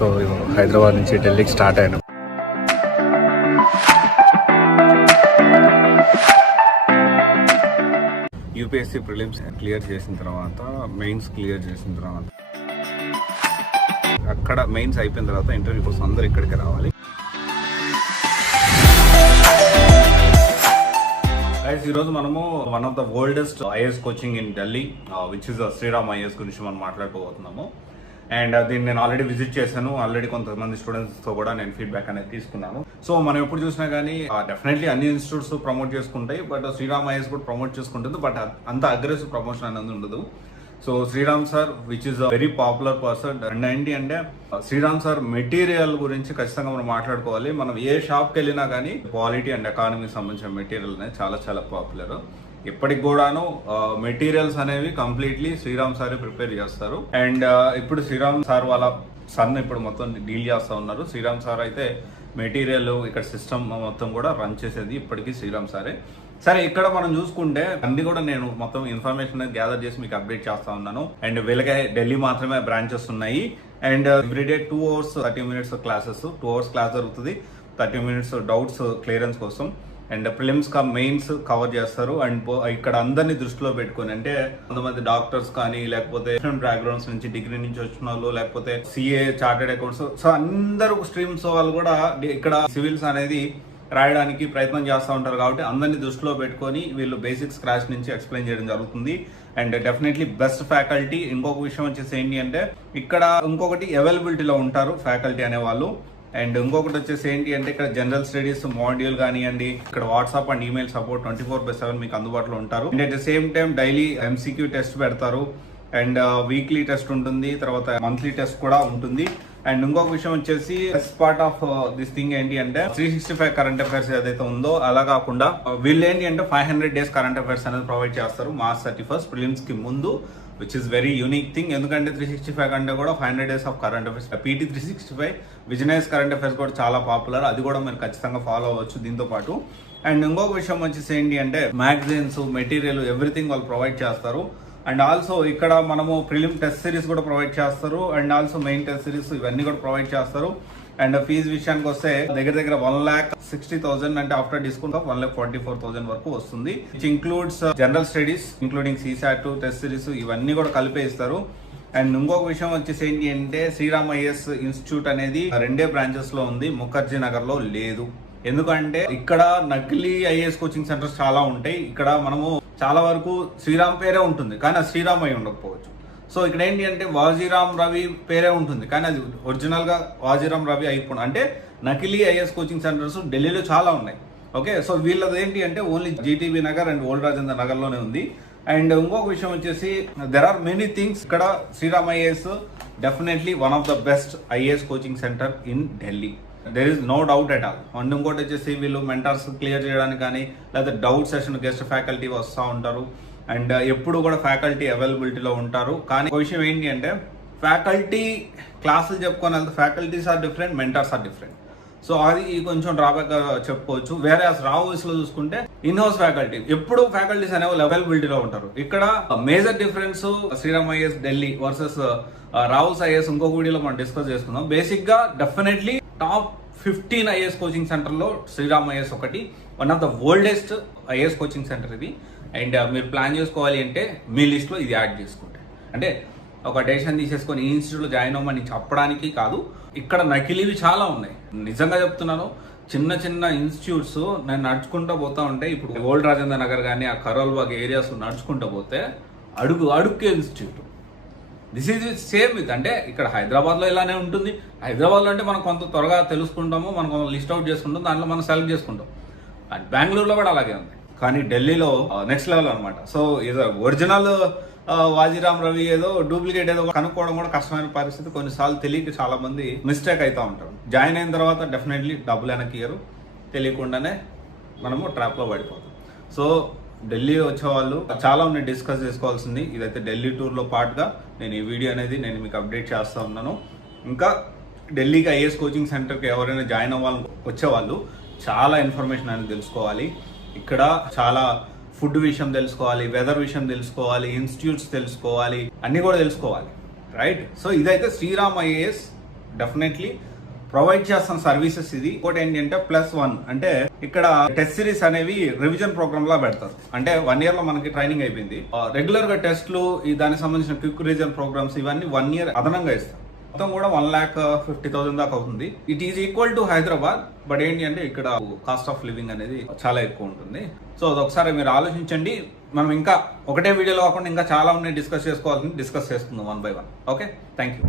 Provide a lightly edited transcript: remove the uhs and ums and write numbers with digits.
So Hyderabad నుంచి ఢిల్లీకి start అయినాం. యూపీఎస్సీ ప్రిలిమ్స్ క్లియర్ చేసిన తర్వాత మెయిన్స్ క్లియర్ చేసిన తర్వాత అక్కడ మెయిన్స్ అయిపోయిన తర్వాత ఇంటర్వ్యూ కోసం అందరు ఇక్కడికి రావాలి. ఈరోజు మనము one of the oldest IAS coaching in Delhi which is Sriram IAS గురించి మనం మాట్లాడుకోబోతున్నాము. అండ్ దీన్ని నేను ఆల్రెడీ విజిట్ చేశాను. ఆల్రెడీ కొంతమంది స్టూడెంట్స్తో కూడా నేను ఫీడ్బ్యాక్ అనేది తీసుకున్నాను. సో మనం ఎప్పుడు చూసినా కానీ డెఫినెట్లీ అన్ని ఇన్స్టిట్యూట్స్ ప్రమోట్ చేసుకుంటాయి, బట్ శ్రీరామ్ ఐఏఎస్ కూడా ప్రమోట్ చేసుకుంటుంది, బట్ అంత అగ్రెసివ్ ప్రమోషన్ అనేది ఉండదు. So Sriram sir which is a very popular person. And ఏంటి అంటే శ్రీరామ్ సార్ మెటీరియల్ గురించి ఖచ్చితంగా మనం మాట్లాడుకోవాలి. మనం ఏ షాప్కి వెళ్ళినా కానీ క్వాలిటీ అండ్ ఎకానమీకి సంబంధించిన మెటీరియల్ అనేది చాలా చాలా పాపులర్. ఇప్పటికి కూడాను మెటీరియల్స్ అనేవి కంప్లీట్లీ శ్రీరామ్ సారే ప్రిపేర్ చేస్తారు. అండ్ ఇప్పుడు శ్రీరామ్ సార్ వాళ్ళ సన్ ఇప్పుడు మొత్తం డీల్ చేస్తూ ఉన్నారు. శ్రీరామ్ సార్ అయితే మెటీరియల్ ఇక్కడ సిస్టమ్ మొత్తం కూడా రన్ చేసేది ఇప్పటికీ శ్రీరామ్ సారే. సరే, ఇక్కడ మనం చూసుకుంటే అన్ని కూడా నేను మొత్తం ఇన్ఫర్మేషన్ అనేది గ్యాదర్ చేసి మీకు అప్డేట్ చేస్తా ఉన్నాను. అండ్ వీళ్ళకి ఢిల్లీ మాత్రమే బ్రాంచెస్ ఉన్నాయి. And everyday 2 hours 30 minutes classes, 2 hours class జరుగుతుంది, 30 minutes డౌట్స్ క్లియరెన్స్ కోసం. అండ్ ప్రిలిమ్స్ మెయిన్స్ కవర్ చేస్తారు. అండ్ ఇక్కడ అందరినీ దృష్టిలో పెట్టుకుని, అంటే కొంతమంది డాక్టర్స్ కానీ లేకపోతే డిఫరెంట్ బ్యాక్గ్రౌండ్స్ నుంచి డిగ్రీ నుంచి వచ్చిన వాళ్ళు, లేకపోతే సిఏ చార్టెడ్ అకౌంట్స్, సో అందరూ స్ట్రీమ్స్ వాళ్ళు కూడా ఇక్కడ సివిల్స్ అనేది రాయడానికి ప్రయత్నం చేస్తూ ఉంటారు. కాబట్టి అందరినీ దృష్టిలో పెట్టుకొని వీళ్ళు బేసిక్ స్క్రాచ్ నుంచి ఎక్స్ప్లెయిన్ చేయడం జరుగుతుంది. And definitely best faculty. ఇంకొక విషయం వచ్చేసి ఏంటి అంటే ఇక్కడ ఇంకొకటి అవైలబిలిటీలో ఉంటారు ఫ్యాకల్టీ అనేవాళ్ళు. అండ్ ఇంకొకటి వచ్చేసి ఏంటి అంటే ఇక్కడ జనరల్ స్టడీస్ మాడ్యూల్ కానివ్వండి, ఇక్కడ వాట్సాప్ అండ్ ఈమెయిల్ సపోర్ట్ 24/7 మీకు అందుబాటులో ఉంటారు. And at the same time daily MCQ test పెడతారు. అండ్ వీక్లీ టెస్ట్ ఉంటుంది, తర్వాత మంత్లీ టెస్ట్ కూడా ఉంటుంది. అండ్ ఇంకొక విషయం వచ్చేసి best part of this thing ఏంటి అంటే 365 కరెంట్ అఫైర్స్ ఏదైతే ఉందో అలా కాకుండా వీళ్ళు ఏంటి అంటే 500 days కరెంట్ అఫైర్స్ అనేది ప్రొవైడ్ చేస్తారు March 31st ప్రిలిమ్స్ కి ముందు, which is very unique thing. ఎందుకంటే 365 అంటే కూడా 500 days of current affairs. PT 365 Vision IAS current affairs కూడా చాలా పాపులర్, అది కూడా మీరు ఖచ్చితంగా ఫాలో అవ్వచ్చు దీంతో పాటు. అండ్ ఇంకొక విషయం వచ్చేసి ఏంటి అంటే మ్యాగజైన్స్, మెటీరియల్, ఎవ్రీథింగ్ వాళ్ళు ప్రొవైడ్ చేస్తారు. అండ్ ఆల్సో ఇక్కడ మనము ప్రిలిమ్ టెస్ట్ సిరీస్ కూడా ప్రొవైడ్ చేస్తారు. And also main test series ఇవన్నీ కూడా ప్రొవైడ్ చేస్తారు. అండ్ ఫీజు విషయానికి వస్తే దగ్గర 1,60,000 అంటే ఆఫ్టర్ డిస్కౌంట్ ఆఫ్ 1,44,000 వరకు వస్తుంది. Which includes general studies including CSAT test series ఇవన్నీ కూడా కలిపే ఇస్తారు. అండ్ ఇంకొక విషయం వచ్చేసి ఏంటి అంటే శ్రీరామ్ ఐఏఎస్ ఇన్స్టిట్యూట్ అనేది 2 branches లో ఉంది, ముఖర్జీ నగర్ లో లేదు. ఎందుకంటే ఇక్కడ నకిలీ ఐఏఎస్ కోచింగ్ సెంటర్స్ చాలా ఉంటాయి. ఇక్కడ మనము చాలా వరకు శ్రీరామ్ పేరే ఉంటుంది కానీ అది శ్రీరామ్ అయి ఉండకపోవచ్చు. సో ఇక్కడ ఏంటి అంటే వాజీరామ్ రవి పేరే ఉంటుంది కానీ అది ఒరిజినల్ గా వాజీరామ్ రవి అయిపోయింది. అంటే నకిలీ ఐఏఎస్ కోచింగ్ సెంటర్స్ ఢిల్లీలో చాలా ఉన్నాయి. ఓకే, సో వీళ్ళది ఏంటి అంటే only GTB Nagar and old Rajendra Nagar లోనే ఉంది. అండ్ ఇంకొక విషయం వచ్చేసి దెర్ ఆర్ మెనీ థింగ్స్. ఇక్కడ Sriram IAS definitely one of the best IAS coaching centre in Delhi. There is no doubt at all. And ఇంకోటి వచ్చేసి వీళ్ళు మెంటర్స్ క్లియర్ చేయడానికి కానీ లేదా డౌట్ సెషన్ గెస్ట్ ఫ్యాకల్టీ వస్తూ ఉంటారు. అండ్ ఎప్పుడు కూడా ఫ్యాకల్టీ అవైలబిలిటీలో ఉంటారు. కానీ ఒక విషయం ఏంటి అంటే ఫ్యాకల్టీ క్లాసులు చెప్పుకొని వెళ్తే faculties are different, mentors are different. So అది కొంచెం డ్రాబ్యాక్ చెప్పుకోవచ్చు. వేరే రావుస్ లో చూసుకుంటే ఇన్హౌస్ ఫ్యాకల్టీ ఎప్పుడు ఫ్యాకల్టీస్ అనేవాళ్ళు అవైలబిలిటీలో ఉంటారు. ఇక్కడ major difference Sriram IAS Delhi versus Rau's IAS ఇంకొక వీడియోలో మనం డిస్కస్ చేసుకుందాం. బేసిక్ గా definitely top 15 IAS coaching centre లో శ్రీరామ్ ఐఏఎస్ ఒకటి, one of the oldest IAS coaching centre ఇది. అండ్ మీరు ప్లాన్ చేసుకోవాలి అంటే మీ లిస్ట్ లో ఇది యాడ్ చేసుకుంటే, అంటే ఒక డెసిషన్ తీసేసుకొని ఈ ఇన్స్టిట్యూట్ లో జాయిన్ అవ్వమని చెప్పడానికి కాదు. ఇక్కడ నకిలీవి చాలా ఉన్నాయి, నిజంగా చెప్తున్నాను. చిన్న చిన్న ఇన్స్టిట్యూట్స్ నేను నడుచుకుంటూ పోతా ఉంటే, ఇప్పుడు ఓల్డ్ రాజేంద్ర నగర్ కానీ ఆ కరోల్బాగ్ ఏరియాస్ నడుచుకుంటూ పోతే అడుక్కే institute. This is same with, అంటే ఇక్కడ హైదరాబాద్లో ఇలానే ఉంటుంది. హైదరాబాద్లో అంటే మనం కొంత త్వరగా తెలుసుకుంటాము, మనం కొంత లిస్ట్ అవుట్ చేసుకుంటాం, దాంట్లో మనం సెలెక్ట్ చేసుకుంటాం. అండ్ బెంగళూరులో కూడా అలాగే ఉంది, కానీ ఢిల్లీలో నెక్స్ట్ లెవెల్ అనమాట. సో ఇది ఒరిజినల్ వాజీరామ్ రవి ఏదో డూప్లికేట్ ఏదో కనుక్కోవడం కూడా కష్టమైన పరిస్థితి. కొన్నిసార్లు తెలియక చాలా మంది మిస్టేక్ అవుతూ ఉంటారు. జాయిన్ అయిన తర్వాత డెఫినెట్లీ డబ్బులు వెనక్కి ఇయ్యరు, తెలియకుండానే మనము ట్రాప్లో పడిపోతాం. సో ఢిల్లీ వచ్చేవాళ్ళు చాలా ఉన్నాయి డిస్కస్ చేసుకోవాల్సింది. ఇదైతే ఢిల్లీ టూర్లో పార్ట్గా నేను ఈ వీడియో అనేది నేను మీకు అప్డేట్ చేస్తూ ఉన్నాను. ఇంకా ఢిల్లీకి ఐఏఎస్ కోచింగ్ సెంటర్కి ఎవరైనా జాయిన్ అవ్వాలని వచ్చేవాళ్ళు చాలా ఇన్ఫర్మేషన్ అనేది తెలుసుకోవాలి. ఇక్కడ చాలా ఫుడ్ విషయం తెలుసుకోవాలి, వెదర్ విషయం తెలుసుకోవాలి, ఇన్స్టిట్యూట్స్ తెలుసుకోవాలి, అన్నీ కూడా తెలుసుకోవాలి, రైట్? సో ఇదైతే శ్రీరామ్ ఐఏఎస్ డెఫినెట్లీ ప్రొవైడ్ చేస్తున్న సర్వీసెస్ ఇది. ఇంకోటి ఏంటంటే +1 అంటే ఇక్కడ టెస్ట్ సిరీస్ అనేవి రివిజన్ ప్రోగ్రామ్ లా పెడతారు. అంటే 1 year లో మనకి ట్రైనింగ్ అయిపోయింది, రెగ్యులర్ గా టెస్ట్లు దానికి సంబంధించిన క్విక్ రివిజన్ ప్రోగ్రామ్స్ ఇవన్నీ 1 year అదనంగా ఇస్తారు. మొత్తం కూడా 1,50,000 దాకా అవుతుంది. It is equal to Hyderabad. But ఏంటి అంటే ఇక్కడ కాస్ట్ ఆఫ్ లివింగ్ అనేది చాలా ఎక్కువ ఉంటుంది. సో అదొకసారి మీరు ఆలోచించండి. మనం ఇంకా ఒకటే వీడియోలో కాకుండా ఇంకా చాలా ఉన్నాయి డిస్కస్ చేసుకోవాలని, డిస్కస్ చేసుకుందాం 1 by 1. Okay, thank you.